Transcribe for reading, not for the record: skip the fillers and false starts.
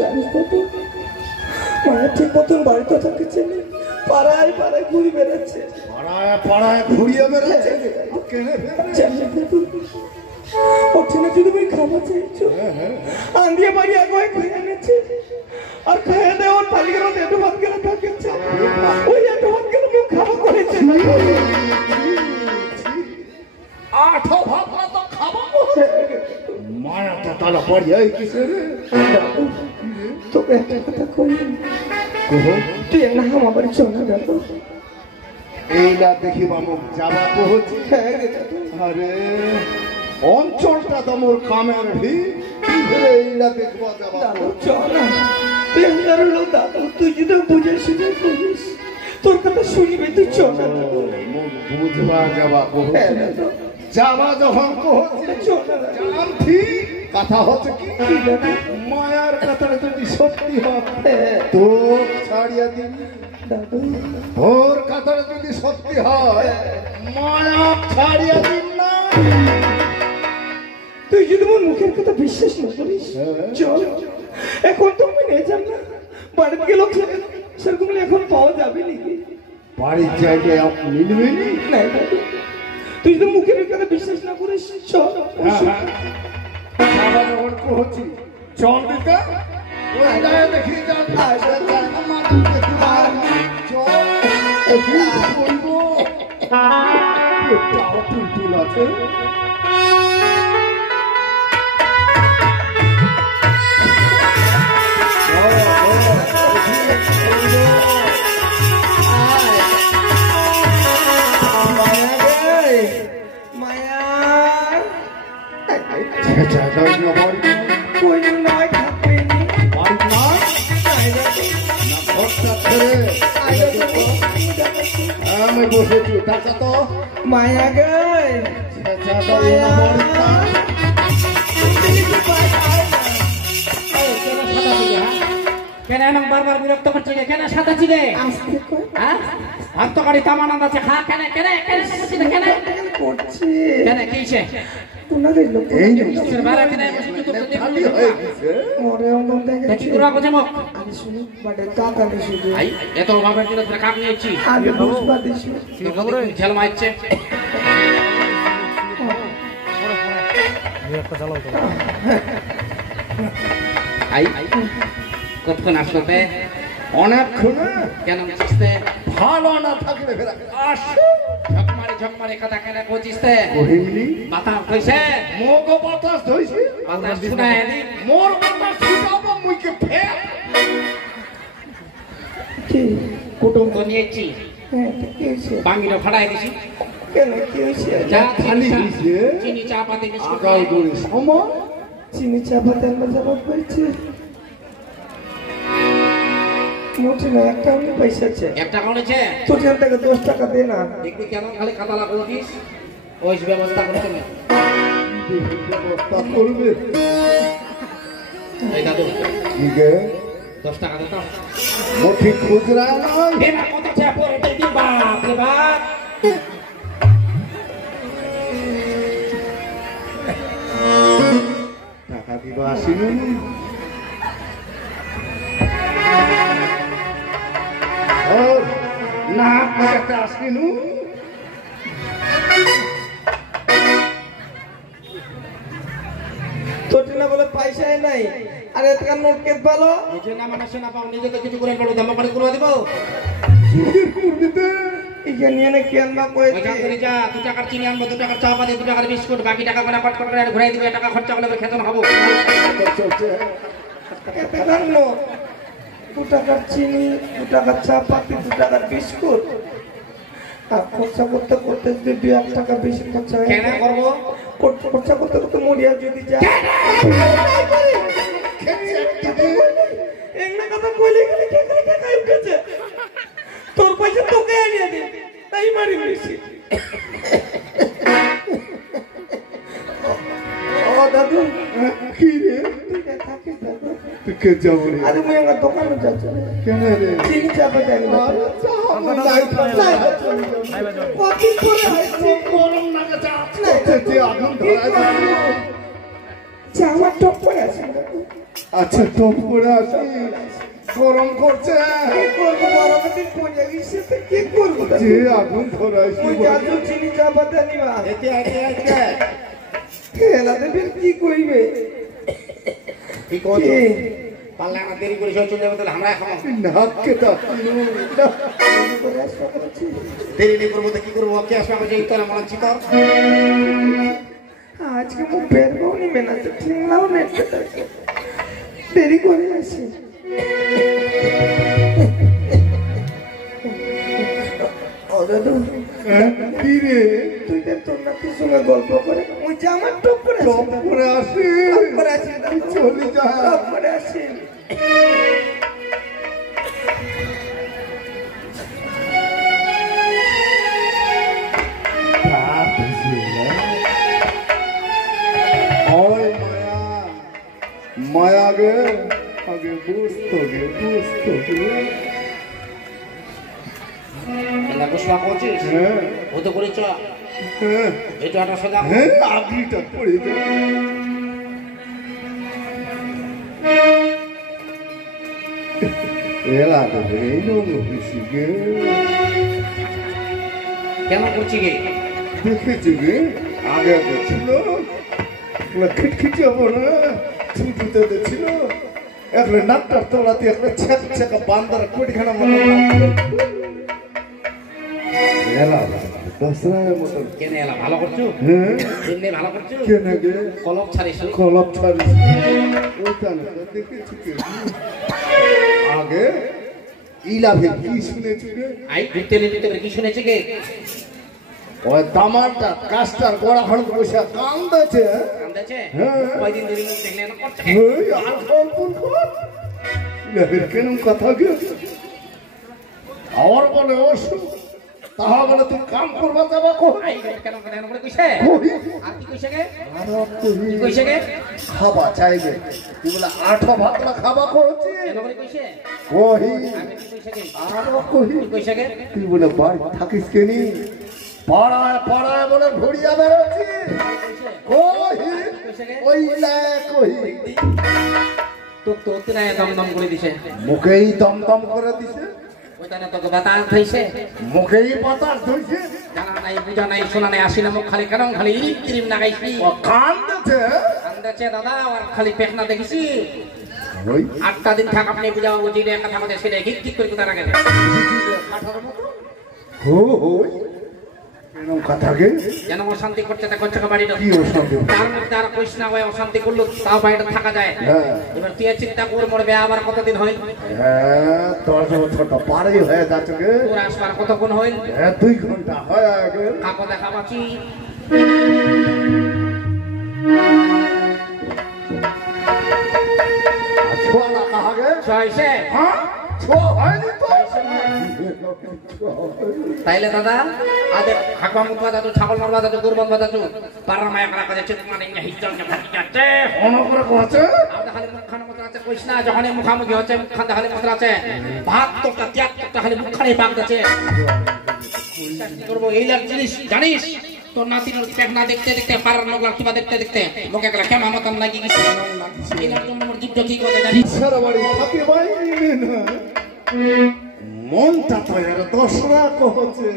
জানিস তো মায়ের ঠিক মতন বাড়িতে থাকছে না, পাড়ায় পাড়ায় ঘুরে বেড়াচ্ছে, পাড়ায় ঘুরিয়ে বেড়াচ্ছে। ওখানে যদি তুমি খাবার চাইছো আন্দিয়ে বাড়ি আগে খেয়ে এনেছে আর খেয়ে দেয় ওর তালিকার মধ্যে একটু ভাত গেলে থাকছে, ওই একটু ভাত গেলে কেউ খাবার করেছে আঠো ভাত তো খাবো মায়া তো তালা পড়ি এই কিসে রে। তোকে একটা কথা কই, তুই না আমার বাড়ি চল না দেখো। এই না দেখি বাবু যাবা পৌঁছ। আরে অঞ্চলটা তো মোর কামের এইটা দেখবো যাবা চল না। তুই আমার লোক দাদু, তুই যদি বুঝে শুনে করিস তোর কথা শুনবি, তুই চল না। বুঝবা যাবা যাবা যখন ঠিক কথা হচ্ছে কি মায়ার কথাটা যদি সত্যি হয় তো ছাড়িয়া দিবি, ওর কথাটা যদি সত্যি হয় মায়া ছাড়িয়া দিন না। তুই যদি মোর মুখের কথা বিশ্বাস না করিস চল, এখন তো আমি নিয়ে যাব না, বাড়িতে গেল সেরকম এখন পাওয়া যাবে নাকি? বাড়ির জায়গায় আপনি মিলবে না দাদু, তুই যদি মুখের কথা বিশ্বাস না করিস চল। হচ্ছি চল দিতে দেখি টুলটুল আছে। আমি বসেছি টাকা তো মায়া গে কেন বারবার বিরক্ত করছে কেন সাদাচ্ছি রে? আর তো গাড়ি তামান আছে খা কেন কেন কেন কেন করছে কেন কিছে ওনাদের লোক এই বারা কেন খালি হয়ে গেছে মরে অমন দেখে দেখি তোরা কোজে মক আমি শুনি বাড়ি কাকা শুধু আই এত ভাবের দিন তোরা কাক নিয়েছি আমি বুঝবা দিছি কি খবর ঝাল মারছে আই কতক্ষণ আসলো তে অনেকক্ষণ কেন চিস্তে ভালো না থাকলে ঝকমারে কথা কেন কোচিস্তে কহিলি বাতাস কইছে মোগো বাতাস ধইছে বাতাস শুনায় দি মোর বাতাস শুনাবো মুইকে ফে কি কুটুম তো নিয়েছি হ্যাঁ কি হইছে বাঙ্গিটা ফাড়াই দিছি কেন কি হইছে যা খালি হইছে চিনি চা পাতি বিস্কুট আগাল করে সময় চিনি চাপা তেল মজা পাইছে মোটে না একটা আমি পয়সা আছে একটা কোনেছে তোর জান থেকে 10 টাকা দে না দেখবি কেন খালি খাতা লাগাইছিস ওই ব্যবস্থা করে তুমি ব্যবস্থা করবে এই দাদু ঠিক 10 টাকা দে তো মোটি খুচরা নয় এরা কত চা পরে দিই বাপ রে বাপ টাকা দিবা আসিনি না একটা আসিনু তোর না বলে পয়সাই নাই আর এতটা নোট কে ভালো নিজে না মানে শোনা পাও নিজে তো কিছু করে পড়ো দাম করে করে দিব ইকে নিয়ে না কেন না কই ওই কাম করে যা 2 টাকার চিনি আনবো 2 টাকার চা পাতি 2 টাকার বিস্কুট বাকি টাকা করে কট করে ঘুরাই দিবে টাকা খরচা করলে খেতন হবো এতটা নোট 2 টাকার চিনি 2 টাকার চা পাতি 2 টাকার বিস্কুট আর খরচা করতে করতে যদি 2 টাকা বেশি খরচা হয় কেন করব খরচা করতে করতে মরিয়া যদি যা এমনি কথা বলে গেলে কে উঠেছে তোর পয়সা তোকে আনিয়ে দে তাই মারি বেশি ও দাদু কি রে তুই থাকিস দাদু তুই কে যাবো রে আরে মুই আমার দোকানে যাচ্ছি কেন রে চিনি চাপা দেন কত করে আছে গরম লাগে চা আগুন ধরা চাওয়া টপ করে আছে আচ্ছা টপ করে আসি, গরম করছে। কি করবো গরমের দিন পড়ে গেছে তো কি করবো যে আগুন ধরাই ওই জাদু চিনি চা পাতা নিবা খেলা দেবেন কি কইবে কি করছো পাল্লা না দেরি করে চলে যাবে তাহলে আমরা খাবো নাককে দেরি নেই করবো তো কি করবো কে আসবে আমাকে এই তোরা মনে হচ্ছে তোর আজকে মুখ বের বউনি মেনা তো ঠিংলাও নেই দেরি করে আসে ও দাদু কি রে তুই তো তোর নাতির সঙ্গে গল্প করে ওই যে আমার টপ করে টপ করে আসি, চলে যা। টপ করে আসি ওই মায়া গে আগে বুঝতো গে এলা বসবা করছিস হ্যাঁ ও তো করেছ হ্যাঁ এটা একটা সদা হ্যাঁ আগলিটা পড়ে যায়। এলা তো এই বেশি গে কেন করছি গে দেখেছি গে আগে ছিল খিটখিটি হবো না ছুটুতে ছিল এখন নাকটার তোলাতে একটা ছেঁকা বান্দার কোটিখানা মতো এলা দশরার মতো কেন এলা ভালো করছো হ্যাঁ এমনি ভালো করছো কেন গে কলম ছাড়িস কলপ ছাড়িস ওইটা না দেখেছি কে আগে ইলাভে কি শুনেছি রে আই ঘুরতে নিতে কি শুনেছে গে ওই দামারটা কাস্টার গোড়া হড়ক বসে কান্দাছে কান্দাছে হ্যাঁ। কয়দিন ধরে মুখ দেখলে না করছে ওই আর কল্পন কর ইলাভের কেন কথা গে আর বলে অসুখ তাহা বলে তুই কাম করবা যাবা কো আই কেন কেন করে কইছে আর কি কইছে গে কি কইছে গে খাবা চাইবে তুই বলে আঠা ভাতলা খাবা করছি কেন করে কইছে ওই আমি কি কইছে গে আর কই কি কইছে গে তুই বলে বাড়ি থাকিস কেনি পাড়ায় পাড়ায় বলে ঘুরিয়া বেরোচ্ছি কই কইছে গে ওই লে কই তো তো তিনা দম করে দিছে মুখেই দমদম করে দিছে ওইখানে তোকে বাতাস ধইছে মুখেই বাতাস ধইছে জানা নাই বুঝা নাই শোনা নাই আসি না মুখ খালি কেন খালি ইরিম ক্রিম লাগাইছি ও কান্দছে কান্দাছে দাদা আর খালি পেখনা দেখেছি ওই 8টা দিন থাক আপনি বুঝাও বুঝিলে কথা মধ্যে সেটা ঠিক ঠিক করে কোথায় রাখেন হো হই এরকম কথা গে যেন অশান্তি করছে তা করছে বাড়িটা কি অশান্তি তার মধ্যে আর কইস না হয় অশান্তি করলো তাও বাড়িটা থাকা যায় হ্যাঁ এবার তুই চিন্তা কর মরবে আবার কতদিন হইল হ্যাঁ 10 বছরটা পারেই হয়ে যাচ্ছে গে তোর আসবার কতক্ষণ হইল হ্যাঁ 2 ঘন্টা হয় আগে কাকো দেখা পাচ্ছি ছোয়া না কাহা গে ছয়শে হ্যাঁ ছোয়া হয়নি তো তাইলে দাদা আদে হাকবা মুখবা দাদু ছাগল মারবা দাদু গরু বাঁধবা দাদু পাড়া মায়া করা কাজে চিত মানে হিচল ভাটি যাচ্ছে অন করে কইছে আমাদের খালি মুখখানে মতো আছে কইস না যখনই মুখামুখি হচ্ছে মুখখানে খালি মতো আছে ভাত তোটা ত্যাগ তোটা খালি মুখখানে পাক যাচ্ছে কি করবো এই লাগ জিনিস জানিস তোর নাতির পেখনা দেখতে দেখতে পাড়ার লোকলা কিবা দেখতে দেখতে মুখে গেলা কেমন মতন লাগি গেছে এই লাগ জন্য মোর জীবটা কি করে জানিস সারা বাড়ি থাকে ভাই না মনটা তো এর দশরা কহছে